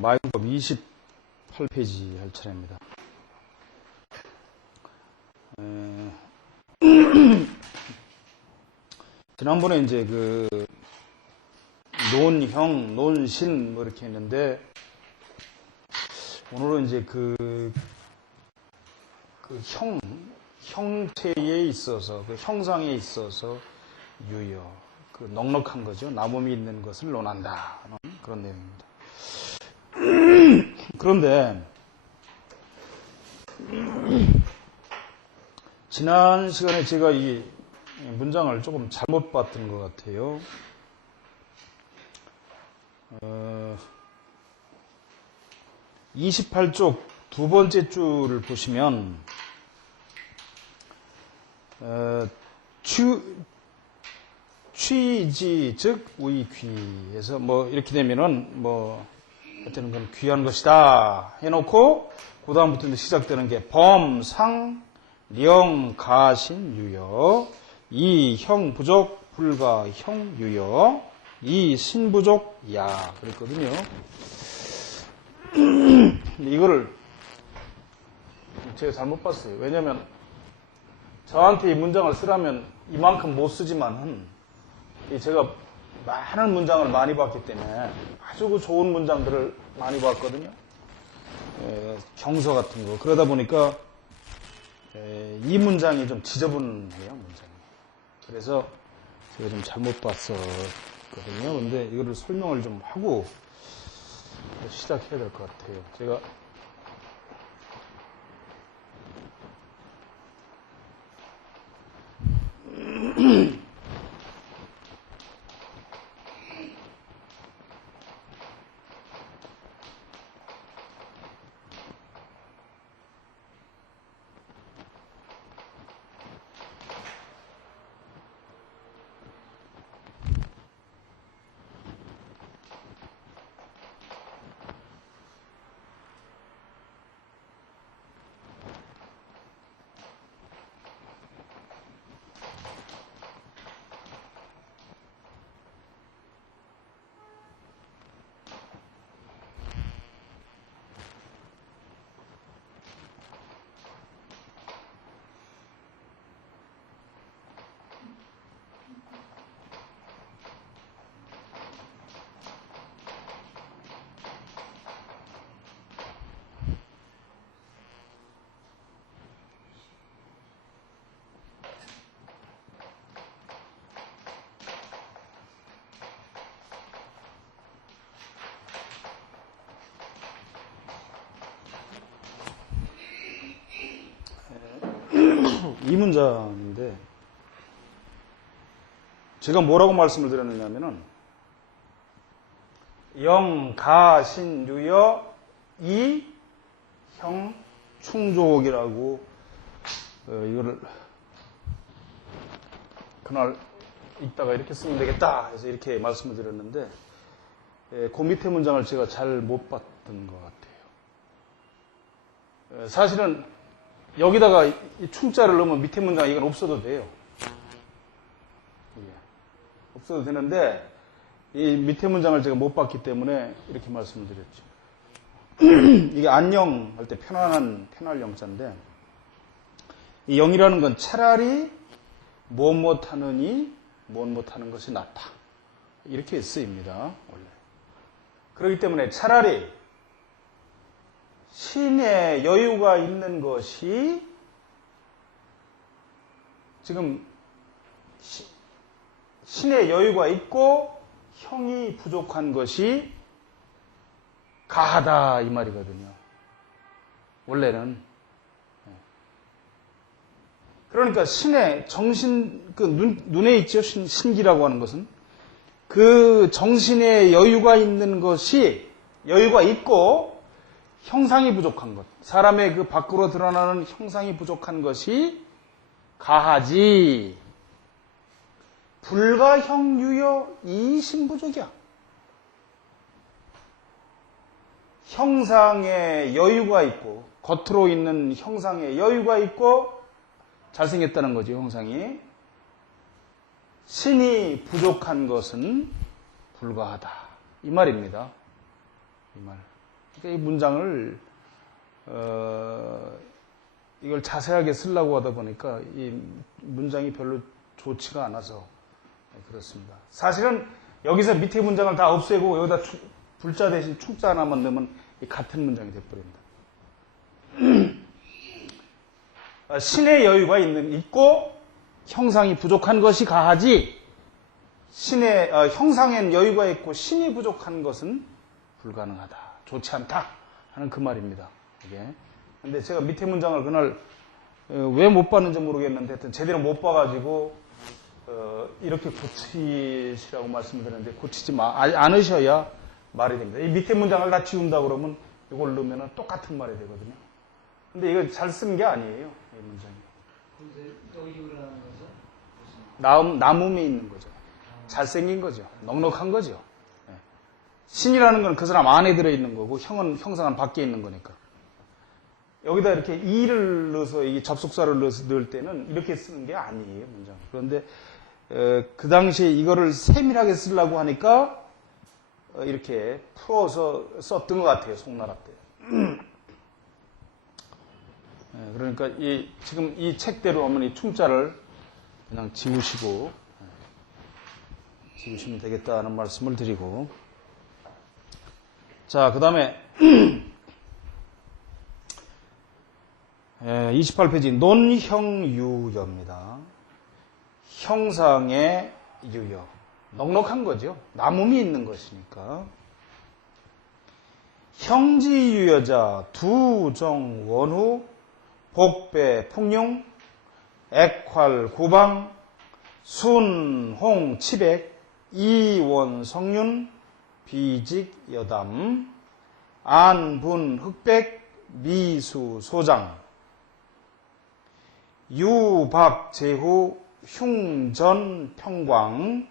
마용법 28페이지 할 차례입니다. 지난번에 이제 논형, 논신 뭐 이렇게 했는데 오늘은 이제 형태에 있어서 형상에 있어서 유효, 넉넉한 거죠. 나무미 있는 것을 논한다. 그런 내용입니다. 그런데 지난 시간에 제가 이 문장을 조금 잘못 봤던 것 같아요. 28쪽 두 번째 줄을 보시면 취지 즉 위귀에서 뭐 이렇게 되면은 뭐 하여튼 건 귀한 것이다 해놓고 그 다음부터 시작되는 게 범, 상, 령, 가신, 유여, 이 형 부족, 불가, 형, 유여, 이 신 부족, 야 그랬거든요. 이거를 제가 잘못 봤어요. 왜냐면 저한테 이 문장을 쓰라면 이만큼 못 쓰지만은 제가 많은 문장을 많이 봤기 때문에 아주 좋은 문장들을 많이 봤거든요. 경서 같은 거. 그러다 보니까 이 문장이 좀 지저분해요, 문장이. 그래서 제가 좀 잘못 봤었거든요. 근데 이거를 설명을 좀 하고 시작해야 될 것 같아요. 제가 이 문장인데 제가 뭐라고 말씀을 드렸느냐면은 영, 가, 신, 유여, 이, 형, 충족이라고 이거를 그날 읽다가 이렇게 쓰면 되겠다 해서 이렇게 말씀을 드렸는데 그 밑에 문장을 제가 잘 못 봤던 것 같아요. 사실은 여기다가 이 충자를 넣으면 밑에 문장 이건 없어도 돼요. 없어도 되는데 이 밑에 문장을 제가 못 봤기 때문에 이렇게 말씀을 드렸죠. 이게 안녕 할 때 편할 영자인데 이 영이라는 건 차라리 무엇 못하느니 무엇 못하는 것이 낫다. 이렇게 쓰입니다. 원래. 그렇기 때문에 차라리 신의 여유가 있는 것이 지금 신의 여유가 있고 형이 부족한 것이 가하다 이 말이거든요. 원래는. 그러니까 신의 정신 눈에 있죠. 신기라고 하는 것은 그 정신의 여유가 있는 것이 여유가 있고 형상이 부족한 것, 사람의 그 밖으로 드러나는 형상이 부족한 것이 가하지 불가, 형, 유여, 이 신부족이야. 형상에 여유가 있고 겉으로 있는 형상에 여유가 있고 잘생겼다는 거죠. 형상이. 신이 부족한 것은 불가하다. 이 말입니다. 이 말. 그러니까 이 문장을 이걸 자세하게 쓰려고 하다 보니까 이 문장이 별로 좋지가 않아서 그렇습니다. 사실은 여기서 밑에 문장을 다 없애고 여기다 불자 대신 충자 하나만 넣으면 같은 문장이 돼버립니다. 신의 여유가 있고 형상이 부족한 것이 가하지 형상엔 여유가 있고 신이 부족한 것은 불가능하다. 좋지 않다 하는 그 말입니다. 근데 제가 밑에 문장을 그날 왜 못 봤는지 모르겠는데 하여튼 제대로 못 봐가지고 이렇게 고치시라고 말씀드렸는데 고치지 않으셔야 말이 됩니다. 이 밑에 문장을 다 지운다 그러면 이걸 넣으면 똑같은 말이 되거든요. 근데 이거 잘 쓴 게 아니에요. 이 문장이. 여유라는 것은 남음이 있는 거죠. 잘생긴 거죠. 넉넉한 거죠. 신이라는 건 그 사람 안에 들어있는 거고 형상은 밖에 있는 거니까. 여기다 이렇게 이를 넣어서 이 접속사를 넣을 때는 이렇게 쓰는 게 아니에요. 문장. 그런데 그 당시에 이거를 세밀하게 쓰려고 하니까 이렇게 풀어서 썼던 것 같아요. 송나라 때. 그러니까 지금 이 책대로 하면 이 충자를 그냥 지우시면 되겠다는 말씀을 드리고. 자, 그 다음에 28페이지 논형유여입니다. 형상의 유여. 넉넉한 거죠. 남음이 있는 것이니까. 형지유여자 두정 원후 복배 폭룡 액활 고방 순홍 치백 이원 성윤 비직 여담 안분 흑백 미수 소장 유박 제후 흉전 평광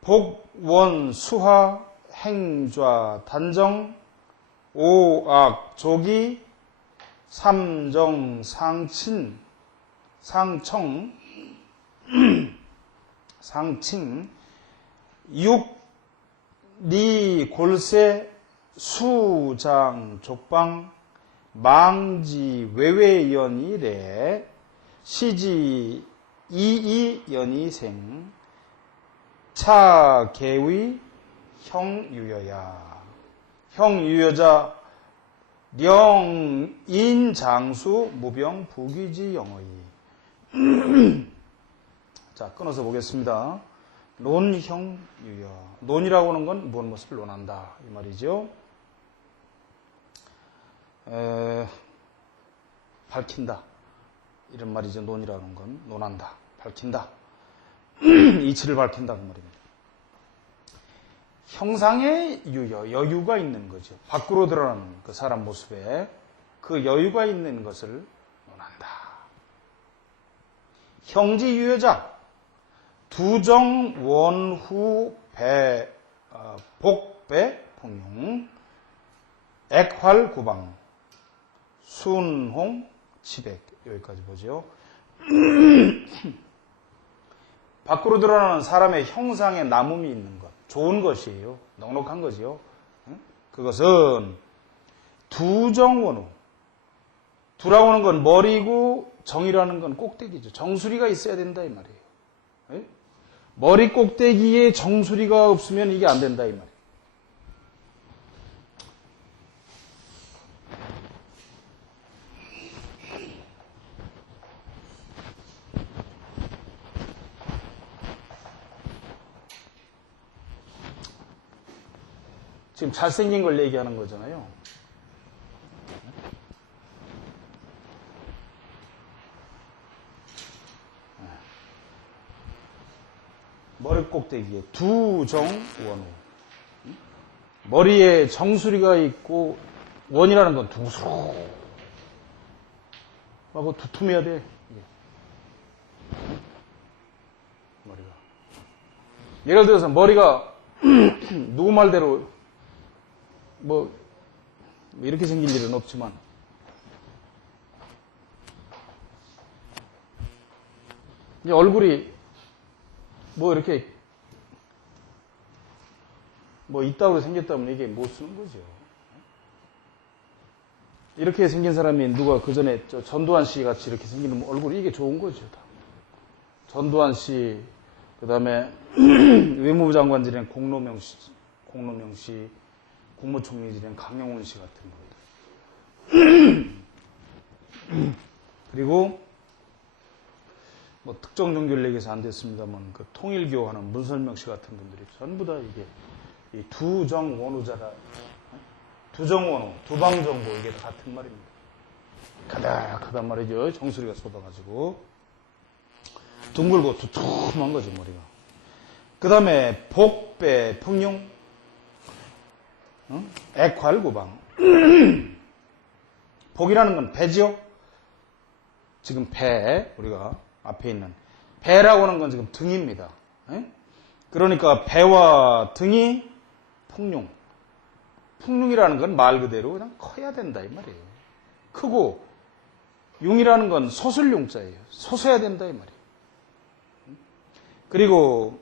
복원 수화 행좌 단정 오악 조기 삼정 상친 상청 상칭 육리 골세 수장 족방 망지 외외연이래 시지 이이연이생 차계의 형유여야 형유여자 령인장수 무병 부귀지 영어이. 자, 끊어서 보겠습니다. 논형유여. 논이라고 하는 건 무엇 무엇을 논한다 이 말이죠. 밝힌다 이런 말이죠. 논이라는 건 논한다, 밝힌다, 이치를 밝힌다 그 말입니다. 형상의 유여, 여유가 있는 거죠. 밖으로 드러나는 그 사람 모습에 그 여유가 있는 것을 논한다. 형지유여자 두정 원후 복배 폭룡 액활 구방 순홍 치백 여기까지 보죠. 밖으로 드러나는 사람의 형상의 남음이 있는 것, 좋은 것이에요. 넉넉한 거지요. 그것은 두정원후. 두라고 하는 건 머리고 정이라는 건 꼭대기죠. 정수리가 있어야 된다 이 말이에요. 머리 꼭대기에 정수리가 없으면 이게 안 된다 이 말이에요. 지금 잘생긴 걸 얘기하는 거잖아요. 머리 꼭대기에 두정원후. 머리에 정수리가 있고 원이라는 건 두수로 하고 두툼해야 돼. 머리가. 예를 들어서 머리가 누구 말대로 뭐 이렇게 생길 일은 없지만 이제 얼굴이 뭐 이렇게 뭐 있다고 생겼다면 이게 못 쓰는 거죠. 이렇게 생긴 사람이 누가 그 전에 전두환 씨 같이 이렇게 생기는 얼굴이 이게 좋은 거죠. 다. 전두환 씨, 그 다음에 외무부 장관들이랑 공로명 씨, 국무총리들이랑 강영훈 씨 같은 분들. 그리고 뭐 특정 종교를 얘기해서 안 됐습니다만 그 통일교 하는 문설명 씨 같은 분들이 전부 다 이게 이 두정원우자라, 두정원우, 두방정부 이게 다 같은 말입니다. 가닥하단 말이죠. 정수리가 쏟아가지고 둥글고 두툼한 거지 머리가. 그 다음에 복배, 풍룡, 액활구방. 복이라는 건 배지요. 지금 배, 우리가 앞에 있는 배라고 하는 건 지금 등입니다. 그러니까 배와 등이 풍룡. 풍룡이라는 건 말 그대로 그냥 커야 된다 이 말이에요. 크고 융이라는 건 소술용자예요. 솟아야 된다 이 말이에요. 그리고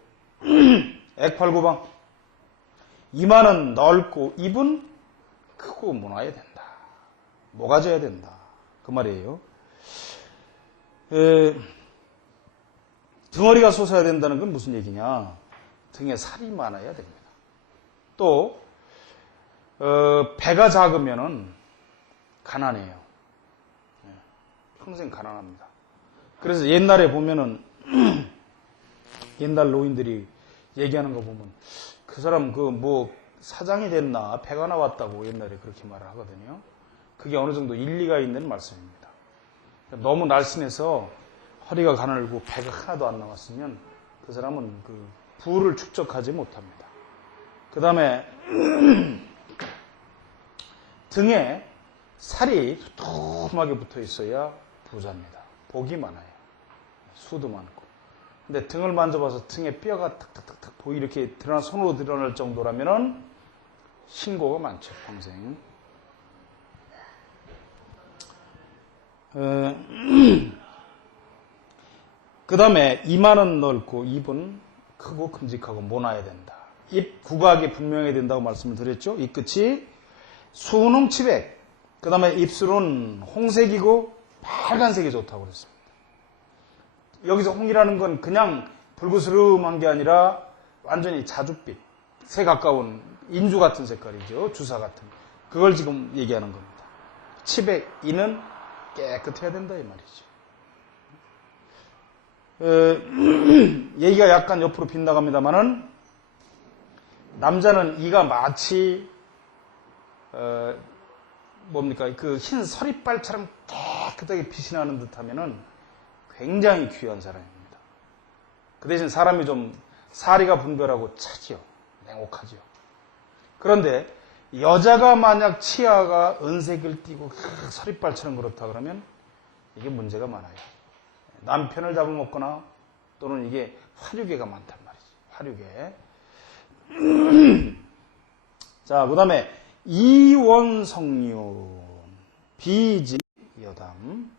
액팔구방. 이마는 넓고 입은 크고 모나야 된다. 모가져야 된다. 그 말이에요. 덩어리가 솟아야 된다는 건 무슨 얘기냐? 등에 살이 많아야 됩니다. 또 배가 작으면은 가난해요. 평생 가난합니다. 그래서 옛날에 보면은 옛날 노인들이 얘기하는 거 보면 그 사람 그 뭐 사장이 됐나 배가 나왔다고 옛날에 그렇게 말을 하거든요. 그게 어느 정도 일리가 있는 말씀입니다. 너무 날씬해서 허리가 가늘고 배가 하나도 안 나왔으면 그 사람은 그 부를 축적하지 못합니다. 그 다음에 등에 살이 두툼하게 붙어 있어야 부자입니다. 복이 많아요. 수도 많고. 근데 등을 만져봐서 등에 뼈가 탁탁탁탁 이렇게 드러나 손으로 드러날 정도라면은 신고가 많죠, 평생. 그 다음에 이마는 넓고 입은 크고 큼직하고 모나야 된다. 입 구각이 분명해야 된다고 말씀을 드렸죠. 이 끝이 수농치백. 그 다음에 입술은 홍색이고 빨간색이 좋다고 그랬습니다. 여기서 홍이라는 건 그냥 붉으스름한 게 아니라 완전히 자줏빛에 가까운 인주 같은 색깔이죠. 주사 같은. 그걸 지금 얘기하는 겁니다. 치백, 이는 깨끗해야 된다 이 말이죠. 얘기가 약간 옆으로 빗나갑니다만은 남자는 이가 마치 뭡니까 그 흰 서리빨처럼 깨끗하게 빛이 나는 듯하면은 굉장히 귀한 사람입니다. 그 대신 사람이 좀 사리가 분별하고 차지요, 냉혹하지요. 그런데 여자가 만약 치아가 은색을 띠고 서리빨처럼 그렇다 그러면 이게 문제가 많아요. 남편을 잡아먹거나 또는 이게 화류계가 많단 말이죠. 화류계. 자, 그 다음에 이원성륜, 비지여담.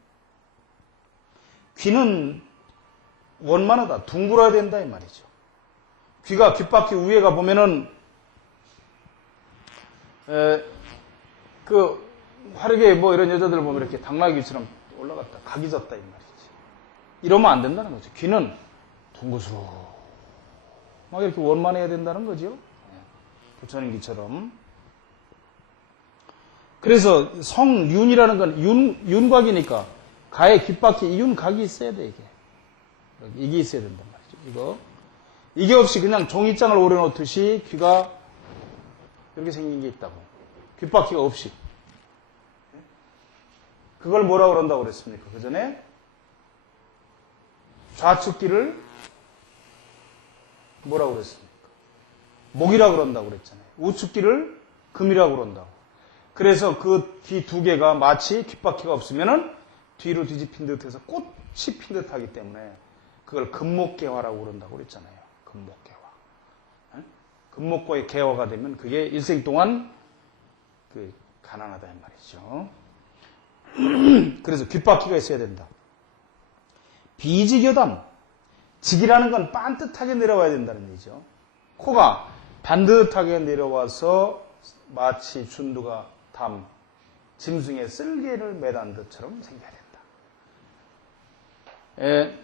귀는 원만하다, 둥글어야 된다 이 말이죠. 귀가 귓바퀴 위에가 보면은 그 화르게 뭐 이런 여자들 보면 이렇게 당나귀처럼 올라갔다 각이 졌다 이 말이지. 이러면 안 된다는 거죠. 귀는 둥그스러 막 이렇게 원만해야 된다는 거죠. 부처님 귀처럼. 그래서 성윤이라는 건 윤곽이니까 가의 귓바퀴 윤각이 있어야 돼 이게 있어야 된단 말이죠. 이게 없이 그냥 종이장을 오려놓듯이 귀가 이렇게 생긴 게 있다고. 귓바퀴가 없이. 그걸 뭐라고 그런다고 그랬습니까? 그 전에 좌측 귀를 뭐라고 그랬습니까? 목이라고 그런다고 그랬잖아요. 우측 귀를 금이라고 그런다고. 그래서 그 귀 두 개가 마치 귓바퀴가 없으면은 뒤로 뒤집힌 듯해서 꽃이 핀 듯하기 때문에 그걸 금목개화라고 그런다고 그랬잖아요. 금목개화. 금목과의 개화가 되면 그게 일생 동안 그 가난하다 이 말이죠. 그래서 귓바퀴가 있어야 된다. 비지교담. 직이라는 건 반듯하게 내려와야 된다는 얘기죠. 코가 반듯하게 내려와서 마치 준두가 담, 짐승의 쓸개를 매단 것처럼 생겨야 된다.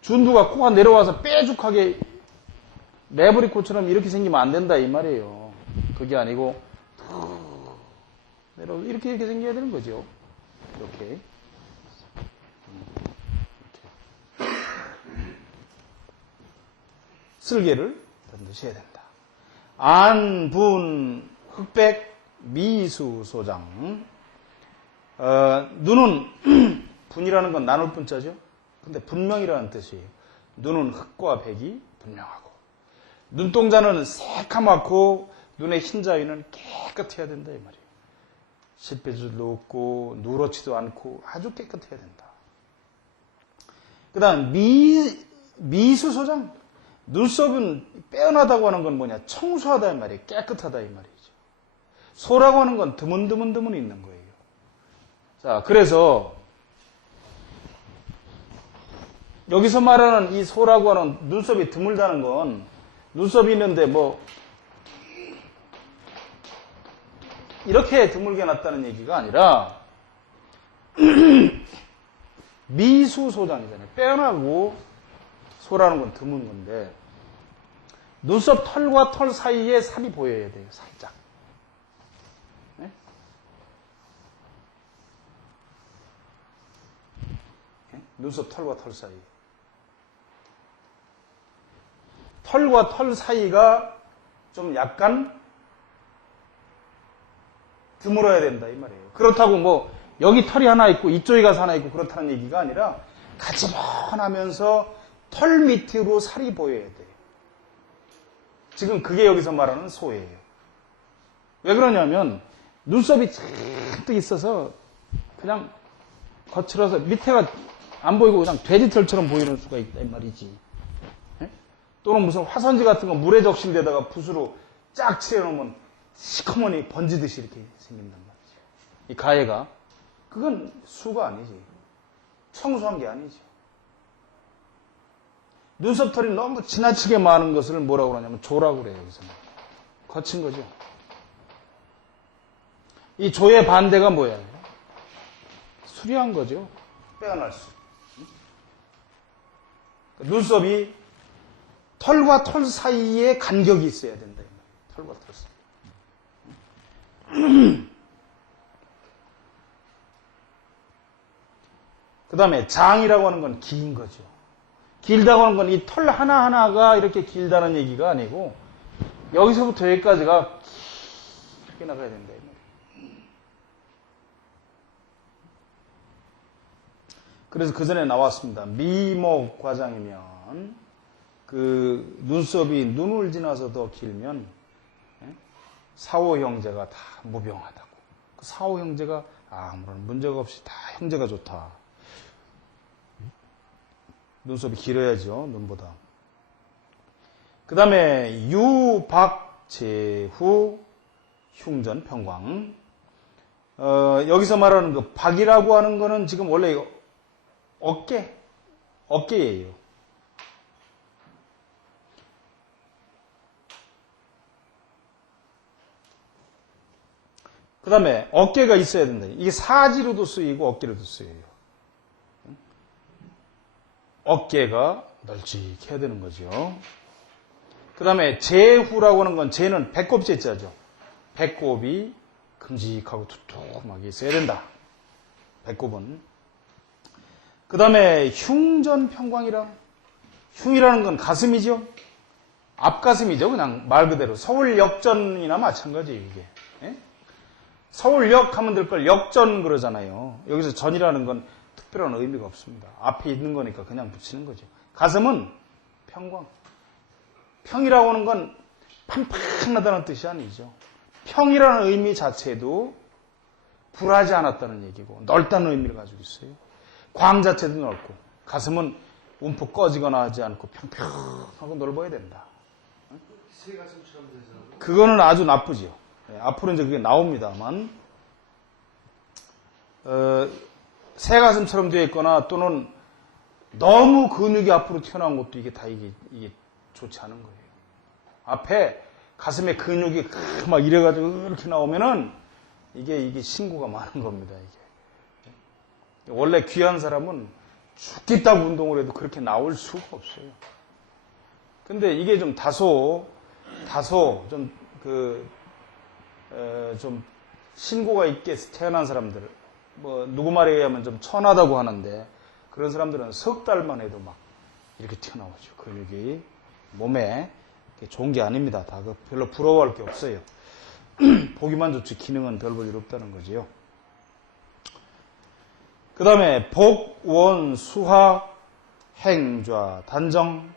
준두가 코가 내려와서 뾰족하게 레브리코처럼 이렇게 생기면 안 된다 이 말이에요. 그게 아니고 내려 이렇게 생겨야 되는 거죠. 이렇게. 쓸개를 던드셔야 된다. 안, 분, 흑백, 미수, 소장. 눈은 분이라는 건 나눌 분자죠. 근데 분명이라는 뜻이에요. 눈은 흑과 백이 분명하고 눈동자는 새카맣고 눈의 흰자위는 깨끗해야 된다 이 말이에요. 실핏줄도 없고 누렇지도 않고 아주 깨끗해야 된다. 그 다음 미수소장. 눈썹은 빼어나다고 하는 건 뭐냐? 청소하다 이 말이에요. 깨끗하다 이 말이죠. 소라고 하는 건 드문드문 있는 거예요. 자, 그래서 여기서 말하는 이 소라고 하는 눈썹이 드물다는 건 눈썹이 있는데 뭐 이렇게 드물게 났다는 얘기가 아니라 미수소장이잖아요. 빼어나고 소라는 건 드문 건데 눈썹 털과 털 사이에 살이 보여야 돼요. 살짝. 네? 네? 눈썹 털과 털 사이. 털과 털 사이가 좀 약간 드물어야 된다 이 말이에요. 그렇다고 뭐 여기 털이 하나 있고 이쪽에 가서 하나 있고 그렇다는 얘기가 아니라 가지런하면서 털 밑으로 살이 보여야 돼요. 지금 그게 여기서 말하는 소예요. 왜 그러냐면 눈썹이 잔뜩 있어서 그냥 거칠어서 밑에가 안 보이고 그냥 돼지털처럼 보이는 수가 있다 이 말이지. 네? 또는 무슨 화선지 같은 거 물에 적신 데다가 붓으로 쫙 칠해놓으면 시커머니 번지듯이 이렇게 생긴단 말이죠. 이 가해가. 그건 수가 아니지. 청소한 게 아니지. 눈썹털이 너무 지나치게 많은 것을 뭐라고 그러냐면 조라고 그래요. 여기서는. 거친 거죠. 이 조의 반대가 뭐예요? 수려한 거죠. 빼어날 수. 눈썹이 털과 털 사이에 간격이 있어야 된다. 털과 털 사이. 그 다음에 장이라고 하는 건 긴 거죠. 길다고 하는 건 이 털 하나하나가 이렇게 길다는 얘기가 아니고 여기서부터 여기까지가 길게 나가야 된다. 그래서 그 전에 나왔습니다. 미목 과장이면 그 눈썹이 눈을 지나서 더 길면 사오 형제가 다 무병하다고. 그 사오 형제가 아무런 문제가 없이 다 형제가 좋다. 눈썹이 길어야죠, 눈보다. 그 다음에 유, 박, 제후, 흉전, 평광. 여기서 말하는 그 박이라고 하는 거는 지금 원래 어깨예요. 그 다음에 어깨가 있어야 된다. 이게 사지로도 쓰이고 어깨로도 쓰여요. 어깨가 널찍해야 되는 거죠. 그 다음에 제후라고 하는 건 제는 배꼽제자죠. 배꼽이 큼직하고 두툼하게 있어야 된다. 배꼽은. 그 다음에 흉전평광이라. 흉이라는 건 가슴이죠. 앞가슴이죠. 그냥 말 그대로. 서울역전이나 마찬가지예요. 이게. 예? 서울역 하면 될 걸 역전 그러잖아요. 여기서 전이라는 건 특별한 의미가 없습니다. 앞에 있는 거니까 그냥 붙이는 거죠. 가슴은 평광. 평이라고 하는 건 판판하다는 뜻이 아니죠. 평이라는 의미 자체도 불하지 않았다는 얘기고 넓다는 의미를 가지고 있어요. 광 자체도 넓고 가슴은 움푹 꺼지거나 하지 않고 평평하고 넓어야 된다. 새 가슴처럼 돼서. 그거는 아주 나쁘죠. 앞으로 이제 그게 나옵니다만 새 가슴처럼 되어 있거나 또는 너무 근육이 앞으로 튀어나온 것도 이게 다 이게 좋지 않은 거예요. 앞에 가슴에 근육이 막 이래가지고 이렇게 나오면은 이게 신고가 많은 겁니다, 이게. 원래 귀한 사람은 죽겠다고 운동을 해도 그렇게 나올 수가 없어요. 근데 이게 좀 다소 좀 신고가 있게 태어난 사람들, 뭐 누구 말에 의하면 좀 천하다고 하는데 그런 사람들은 석 달만 해도 막 이렇게 튀어나오죠. 근육이 몸에 좋은 게 아닙니다. 다 별로 부러워할 게 없어요. 보기만 좋지 기능은 별 볼 일 없다는 거지요. 그 다음에 복, 원, 수화, 행좌, 단정.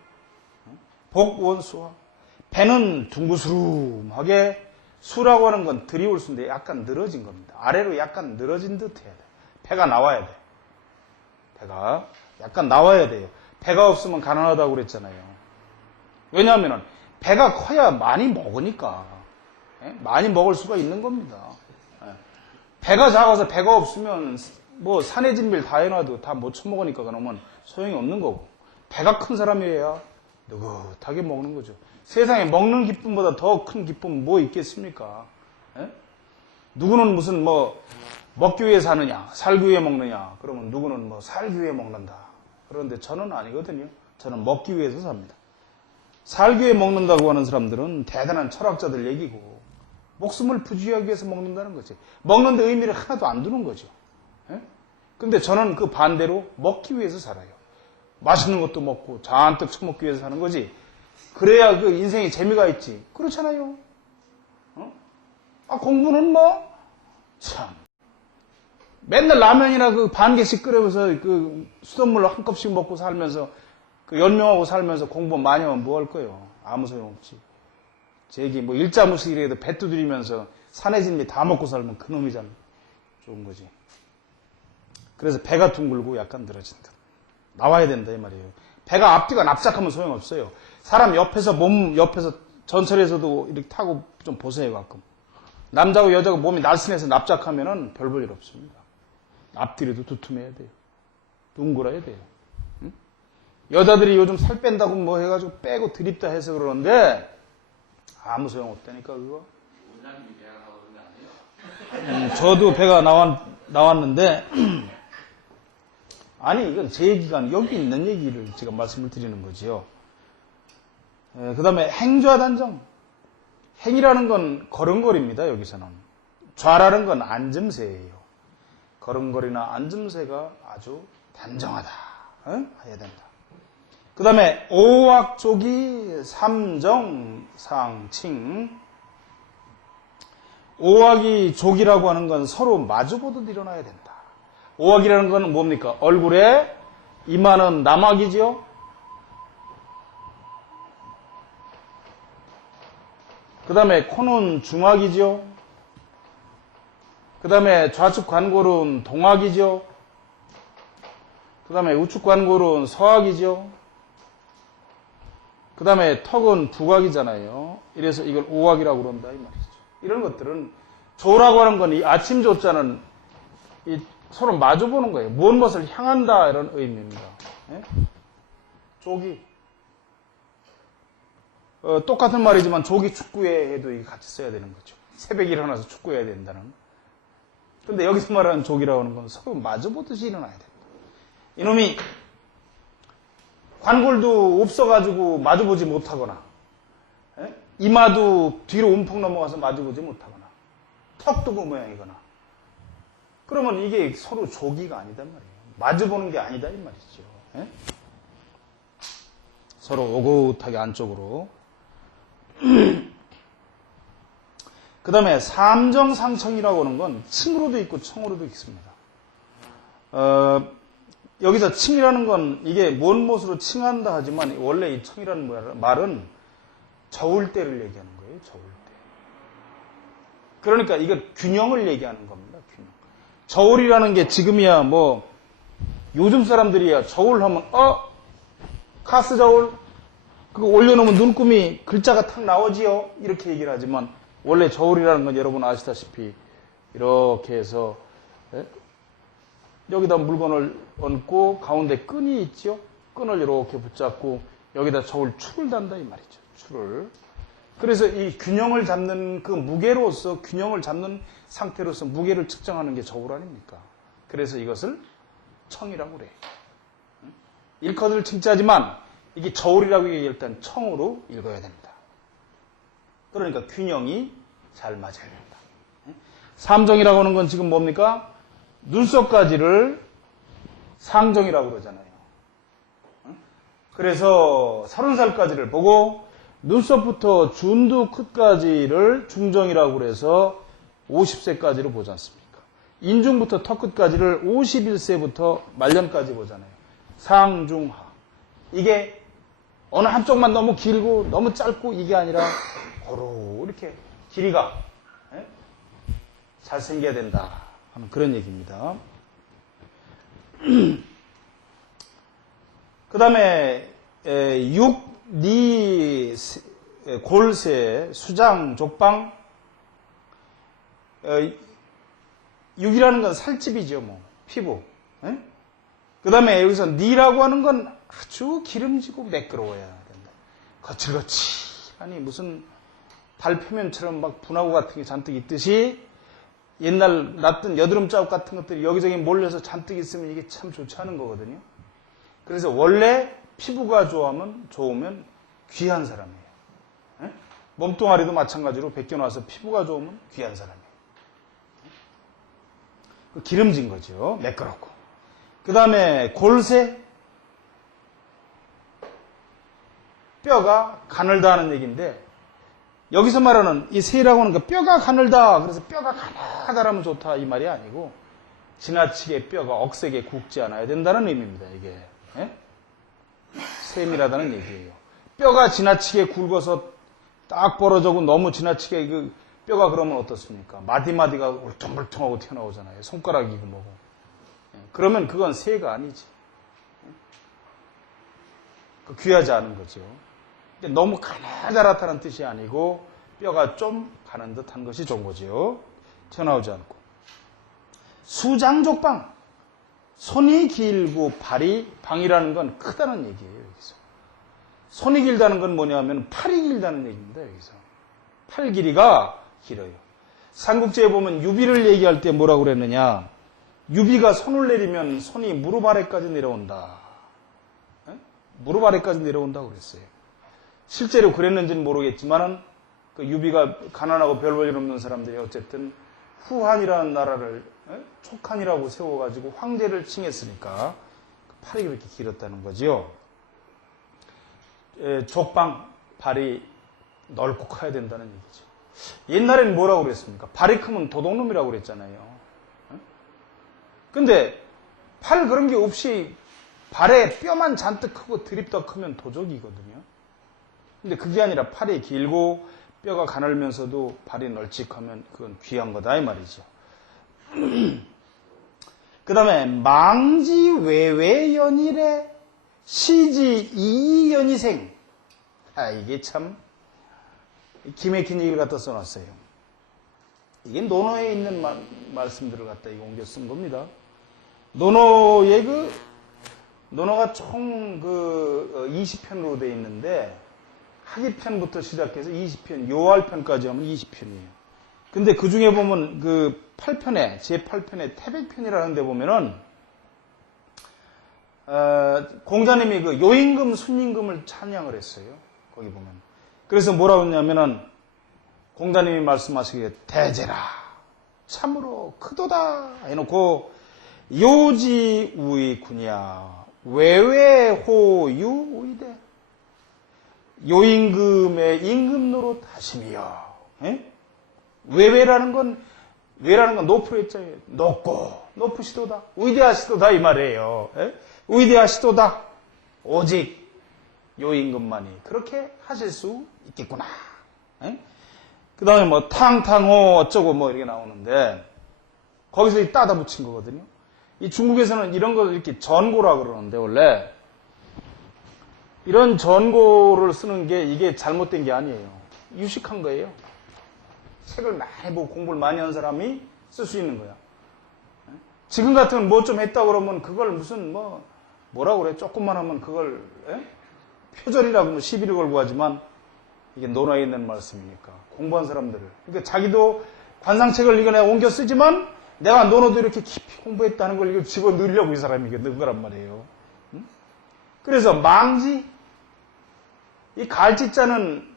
복, 원, 수화. 배는 둥그스름하게, 수라고 하는 건 들이올 수인데 약간 늘어진 겁니다. 아래로 약간 늘어진 듯 해야 돼. 배가 나와야 돼. 배가 약간 나와야 돼요. 배가 없으면 가난하다고 그랬잖아요. 왜냐하면 배가 커야 많이 먹으니까. 많이 먹을 수가 있는 겁니다. 배가 작아서 배가 없으면 뭐 산의 진밀 다 해놔도 다 못 처먹으니까 그러면 소용이 없는 거고, 배가 큰 사람이어야 느긋하게 먹는 거죠. 세상에 먹는 기쁨보다 더 큰 기쁨 뭐 있겠습니까? 누구는 무슨 뭐 먹기 위해 사느냐, 살기 위해 먹느냐, 그러면 누구는 뭐 살기 위해 먹는다. 그런데 저는 아니거든요. 저는 먹기 위해서 삽니다. 살기 위해 먹는다고 하는 사람들은 대단한 철학자들 얘기고, 목숨을 부지하기 위해서 먹는다는 거지. 먹는데 의미를 하나도 안 두는 거죠. 근데 저는 그 반대로 먹기 위해서 살아요. 맛있는 것도 먹고 잔뜩 처먹기 위해서 사는 거지. 그래야 그 인생에 재미가 있지. 그렇잖아요. 공부는 뭐 참 맨날 라면이나 그 반 개씩 끓여서 그 수돗물로 한 컵씩 먹고 살면서 그 연명하고 살면서 공부 많이 하면 뭐 할 거예요? 아무 소용없지. 제기 뭐 일자무식이라도 배 두드리면서 산의 진미 다 먹고 살면 그놈이잖아. 좋은 거지. 그래서 배가 둥글고 약간 늘어진다. 나와야 된다 이 말이에요. 배가 앞뒤가 납작하면 소용없어요. 사람 옆에서 몸 옆에서 전철에서도 이렇게 타고 좀 보세요 가끔. 남자고 여자고 몸이 날씬해서 납작하면은 별 볼 일 없습니다. 앞뒤로도 두툼해야 돼요. 둥글어야 돼요. 응? 여자들이 요즘 살 뺀다고 뭐 해가지고 빼고 드립다 해서 그러는데 아무 소용 없다니까 그거. 원장님이 배가 나와 그런 게 아니에요? 저도 배가 나왔는데 아니 이건 제 얘기가 아니고 여기 있는 얘기를 제가 말씀을 드리는 거지요. 그 다음에 행좌단정. 행이라는 건 걸음걸이입니다. 여기서는. 좌라는 건 앉음새예요. 걸음걸이나 앉음새가 아주 단정하다. 해야 된다. 그 다음에 오악조기 삼정상칭. 오악이 조기라고 하는 건 서로 마주보듯 일어나야 된다. 오악이라는 건 뭡니까? 얼굴에 이마는 남악이죠. 그 다음에 코는 중악이죠. 그 다음에 좌측 관골은 동악이죠. 그 다음에 우측 관골은 서악이죠. 그 다음에 턱은 북악이잖아요. 이래서 이걸 오악이라고 그런다 이 말이죠. 이런 것들은 조라고 하는 건 이 아침 조자는 이 서로 마주보는 거예요. 먼 것을 향한다 이런 의미입니다. 조기. 똑같은 말이지만 조기 축구에 해도 이게 같이 써야 되는 거죠. 새벽에 일어나서 축구해야 된다는. 근데 여기서 말하는 조기라고 하는 건 서로 마주보듯이 일어나야 됩니다. 이놈이 관골도 없어가지고 마주보지 못하거나, 이마도 뒤로 움푹 넘어가서 마주보지 못하거나, 턱도 그 모양이거나, 그러면 이게 서로 조기가 아니다 말이에요. 마주보는 게 아니다 이 말이죠. 서로 오긋하게 안쪽으로. 그 다음에 삼정상청이라고 하는 건 층으로도 있고 청으로도 있습니다. 여기서 층이라는 건 이게 뭔 못으로 층한다 하지만 원래 이 청이라는 말은 저울 때를 얘기하는 거예요. 저울 때. 그러니까 이거 균형을 얘기하는 겁니다. 균형. 저울이라는 게 지금이야 뭐 요즘 사람들이야 저울 하면 카스 저울 그거 올려놓으면 눈금이 글자가 탁 나오지요. 이렇게 얘기를 하지만 원래 저울이라는 건 여러분 아시다시피 이렇게 해서 여기다 물건을 얹고 가운데 끈이 있죠. 끈을 이렇게 붙잡고 여기다 저울 줄을 단다 이 말이죠. 줄을. 그래서 이 균형을 잡는 그 무게로서 균형을 잡는 상태로서 무게를 측정하는 게 저울 아닙니까? 그래서 이것을 청이라고 그래요. 일컷을 칭자지만 이게 저울이라고 얘기할 땐 청으로 읽어야 됩니다. 그러니까 균형이 잘 맞아야 된다. 삼정이라고 하는 건 지금 뭡니까? 눈썹까지를 상정이라고 그러잖아요. 그래서 30살까지를 보고 눈썹부터 준두 끝까지를 중정이라고 그래서 50세까지를 보지 않습니까? 인중부터 턱 끝까지를 51세부터 말년까지 보잖아요. 상중하. 이게 어느 한쪽만 너무 길고 너무 짧고 이게 아니라 고루 이렇게 길이가 잘 생겨야 된다 하는 그런 얘기입니다. 그 다음에 육, 니, 골세, 수장, 족방. 육이라는 건 살집이죠, 뭐 피부. 그 다음에 여기서 니라고 하는 건 아주 기름지고 매끄러워야 된다. 거칠거칠하니 무슨 달표면처럼 막 분화구 같은 게 잔뜩 있듯이 옛날 났던 여드름 자국 같은 것들이 여기저기 몰려서 잔뜩 있으면 이게 참 좋지 않은 거거든요. 그래서 원래 피부가 좋으면 귀한 사람이에요. 몸뚱아리도 마찬가지로 벗겨놔서 피부가 좋으면 귀한 사람이에요. 기름진 거죠. 매끄럽고. 그 다음에 골세, 뼈가 가늘다 하는 얘기인데 여기서 말하는 이 세라고 하는 거 뼈가 가늘다. 그래서 뼈가 가늘다라면 좋다 이 말이 아니고 지나치게 뼈가 억세게 굵지 않아야 된다는 의미입니다. 이게 세밀하다는 얘기예요. 뼈가 지나치게 굵어서 딱 벌어져고 너무 지나치게 그 뼈가 그러면 어떻습니까? 마디마디가 울퉁불퉁하고 튀어나오잖아요. 손가락이고 뭐고. 그러면 그건 세가 아니지. 귀하지 않은 거죠. 너무 가느다랗다는 뜻이 아니고 뼈가 좀 가는 듯한 것이 좋은 거죠. 튀어나오지 않고. 수장족방. 손이 길고 발이, 방이라는 건 크다는 얘기예요. 여기서. 손이 길다는 건 뭐냐면 팔이 길다는 얘기입니다. 여기서. 팔 길이가 길어요. 삼국지에 보면 유비를 얘기할 때 뭐라고 그랬느냐. 유비가 손을 내리면 손이 무릎 아래까지 내려온다. 무릎 아래까지 내려온다고 그랬어요. 실제로 그랬는지는 모르겠지만은 그 유비가 가난하고 별 볼 일 없는 사람들이 어쨌든 후한이라는 나라를 촉한이라고 세워가지고 황제를 칭했으니까 팔이 그렇게 길었다는 거지요. 족방, 발이 넓고 커야 된다는 얘기죠. 옛날에는 뭐라고 그랬습니까? 발이 크면 도둑놈이라고 그랬잖아요. 근데 팔 그런 게 없이 발에 뼈만 잔뜩 크고 드립더 크면 도적이거든요. 근데 그게 아니라 팔이 길고 뼈가 가늘면서도 발이 널찍하면 그건 귀한 거다 이 말이죠. 그 다음에 망지 외외연일에 시지 이연이생. 이게 참 기맥힌 얘기를 갖다 써놨어요. 이게 논어에 있는 말씀들을 갖다 이거 옮겨 쓴 겁니다. 논어의 논어가 총 20편으로 되어 있는데 하기편부터 시작해서 20편, 요할편까지 하면 20편이에요. 근데 그 중에 보면 그 8편에, 제8편에 태백편이라는 데 보면은, 공자님이 그 요임금, 순임금을 찬양을 했어요. 거기 보면. 그래서 뭐라고 했냐면은, 공자님이 말씀하시기에, 대제라, 참으로 크도다, 해놓고, 요지우이군야, 외외호유 우이대. 요임금의 임금 노릇 하심이여. 외외라는 건 높으로 했잖아요. 높으시도다. 위대하시도다 이 말이에요. 위대하시도다. 오직 요임금만이 그렇게 하실 수 있겠구나. 그 다음에 뭐 탕탕호 어쩌고 뭐 이렇게 나오는데 거기서 따다 붙인 거거든요. 이 중국에서는 이런 걸 이렇게 전고라 그러는데 원래 이런 전고를 쓰는 게 이게 잘못된 게 아니에요. 유식한 거예요. 책을 많이 보고 공부를 많이 한 사람이 쓸 수 있는 거야. 지금 같으면 뭐 좀 했다 그러면 그걸 무슨 뭐라고 그래? 조금만 하면 그걸 표절이라고 시비를 걸고 하지만 이게 논어에 있는 말씀이니까 공부한 사람들을. 그러니까 자기도 관상책을 이거 내가 옮겨 쓰지만 내가 논어도 이렇게 깊이 공부했다는 걸 이거 집어 넣으려고 이 사람이 이게 넣은 거란 말이에요. 응? 그래서 망지, 이 갈지자는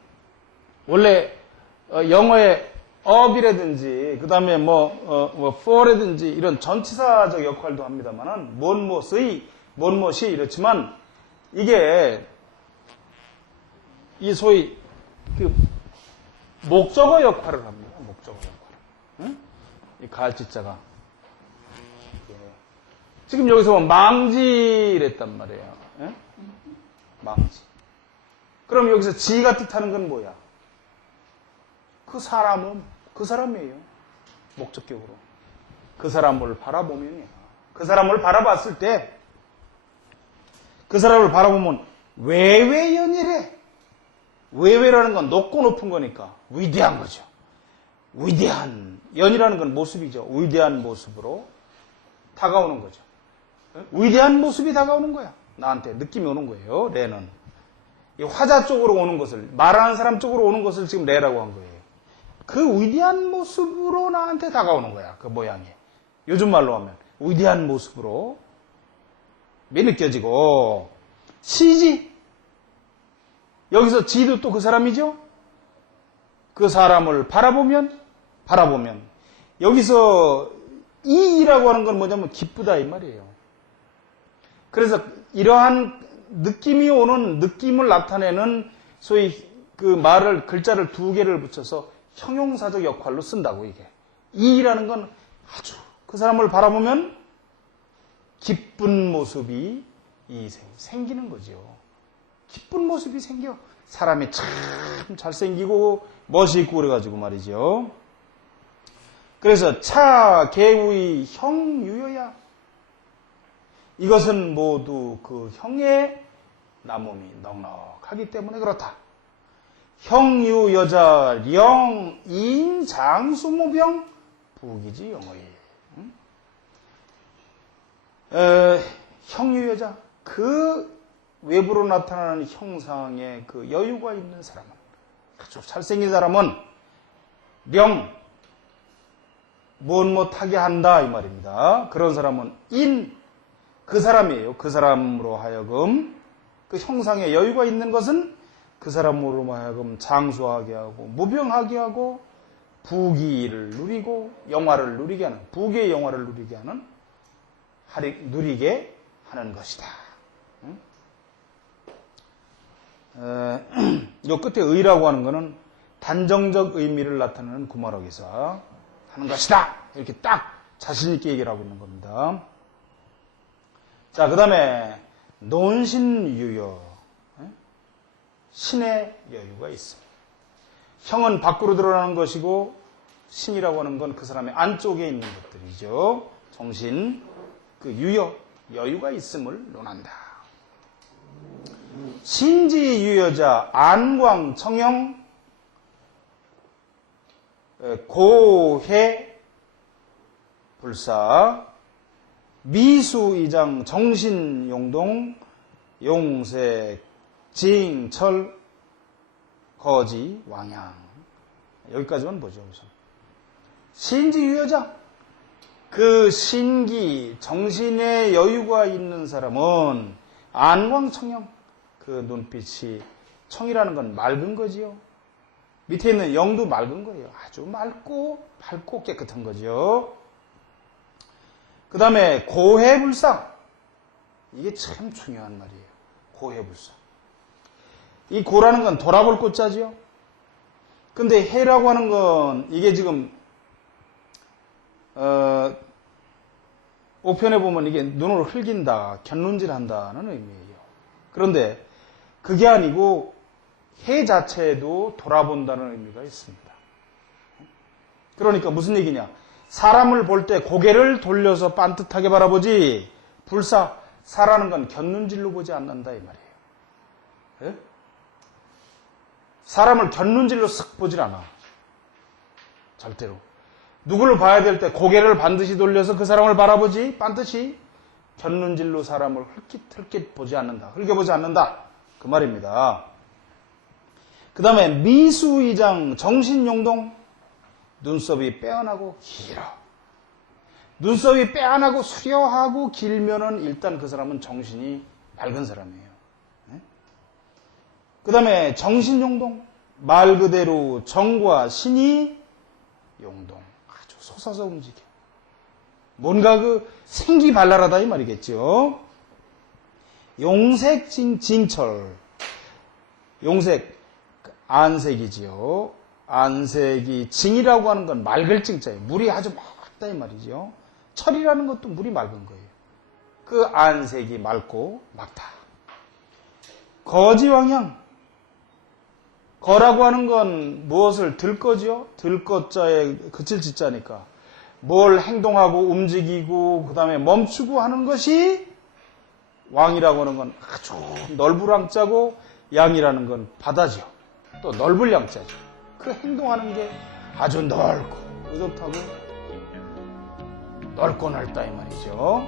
원래 영어의 up이라든지 그 다음에 for라든지 이런 전치사적 역할도 합니다만은 뭔뭐의 뭔뭐시 이렇지만 이게 이 소위 그 목적어 역할을 합니다. 목적어 역할. 응? 이 갈지자가 지금 여기서 보면 망지랬단 말이에요. 예? 망지. 그럼 여기서 지가 뜻하는 건 뭐야? 그 사람은 그 사람이에요. 목적격으로. 그 사람을 바라보면이야. 그 사람을 바라봤을 때 그 사람을 바라보면 외외연이래. 외외라는 건 높고 높은 거니까 위대한 거죠. 위대한 연이라는 건 모습이죠. 위대한 모습으로 다가오는 거죠. 위대한 모습이 다가오는 거야. 나한테 느낌이 오는 거예요. 레는 이 화자 쪽으로 오는 것을 말하는 사람 쪽으로 오는 것을 지금 레라고 한 거예요. 그 위대한 모습으로 나한테 다가오는 거야. 그 모양이. 요즘 말로 하면 위대한 모습으로 느껴지고 시지. 여기서 지도 또 그 사람이죠. 그 사람을 바라보면 여기서 이라고 하는 건 뭐냐면 기쁘다 이 말이에요. 그래서 이러한 느낌이 오는 느낌을 나타내는 소위 그 말을 글자를 두 개를 붙여서 형용사적 역할로 쓴다고 이게. 이라는 건 아주 그 사람을 바라보면 기쁜 모습이 생기는 거죠. 기쁜 모습이 생겨. 사람이 참 잘생기고 멋있고 그래가지고 말이죠. 그래서 차, 개우의 형유여야. 이것은 모두 그 형의 나몸이 넉넉하기 때문에 그렇다. 형유 여자 령 인장수무병 부기지 영어이. 형유 여자 그 외부로 나타나는 형상의 그 여유가 있는 사람은 아주 잘생긴 사람은 령 못하게 한다 이 말입니다. 그런 사람은 인 그 사람이에요. 그 사람으로 하여금 그 형상의 여유가 있는 것은 그 사람으로 하여금 장수하게 하고 무병하게 하고 부귀를 누리고 영화를 누리게 하는 부귀의 영화를 누리게 하는 누리게 하는 것이다. 요 끝에 의라고 하는 것은 단정적 의미를 나타내는 구말어기사 하는 것이다. 이렇게 딱 자신 있게 얘기를 하고 있는 겁니다. 자, 그 다음에 논신유여. 신의 여유가 있습니다. 형은 밖으로 드러나는 것이고 신이라고 하는 건 그 사람의 안쪽에 있는 것들이죠. 정신, 그 유여, 여유가 있음을 논한다. 신지유여자 안광 청영 고해 불사 미수이장 정신용동 용색 징철 거지 왕양 여기까지만 보죠. 우선 신지유여자 그 신기 정신의 여유가 있는 사람은 안광청영 그 눈빛이 청이라는 건 맑은 거지요. 밑에 있는 영도 맑은 거예요. 아주 맑고 밝고 깨끗한 거죠. 그 다음에 고해불상 이게 참 중요한 말이에요. 고해불상 이 고라는 건 돌아볼 꽃자지요. 근데 해라고 하는 건 이게 지금 5편에 보면 이게 눈을 흘긴다, 곁눈질한다는 의미예요. 그런데 그게 아니고 해 자체에도 돌아본다는 의미가 있습니다. 그러니까 무슨 얘기냐? 사람을 볼 때 고개를 돌려서 빤듯하게 바라보지 불사, 사라는 건 곁눈질로 보지 않는다 이 말이에요. 예? 사람을 곁눈질로 쓱 보질 않아. 절대로. 누구를 봐야 될 때 고개를 반드시 돌려서 그 사람을 바라보지 반드시 곁눈질로 사람을 흘깃흘깃 보지 않는다. 흘겨보지 않는다. 그 말입니다. 그 다음에 미수이장 정신용동 눈썹이 빼어나고 길어. 눈썹이 빼어나고 수려하고 길면은 일단 그 사람은 정신이 맑은 사람이에요. 그 다음에 정신용동. 말 그대로 정과 신이 용동. 아주 솟아서 움직여. 뭔가 그 생기발랄하다 이 말이겠죠. 용색 진철. 용색 안색이지요. 안색이 징이라고 하는 건 맑을 징자예요. 물이 아주 맑다 이 말이죠. 철이라는 것도 물이 맑은 거예요. 그 안색이 맑고 맑다. 거지왕양. 거라고 하는 건 무엇을 들거지요? 들거자에 그칠 짓자니까 뭘 행동하고 움직이고 그 다음에 멈추고 하는 것이 왕이라고 하는 건 아주 넓을 왕자고 양이라는 건 바다죠. 또 넓을 양자죠. 그 행동하는 게 아주 넓고 의젓하고 넓고 넓다 이 말이죠.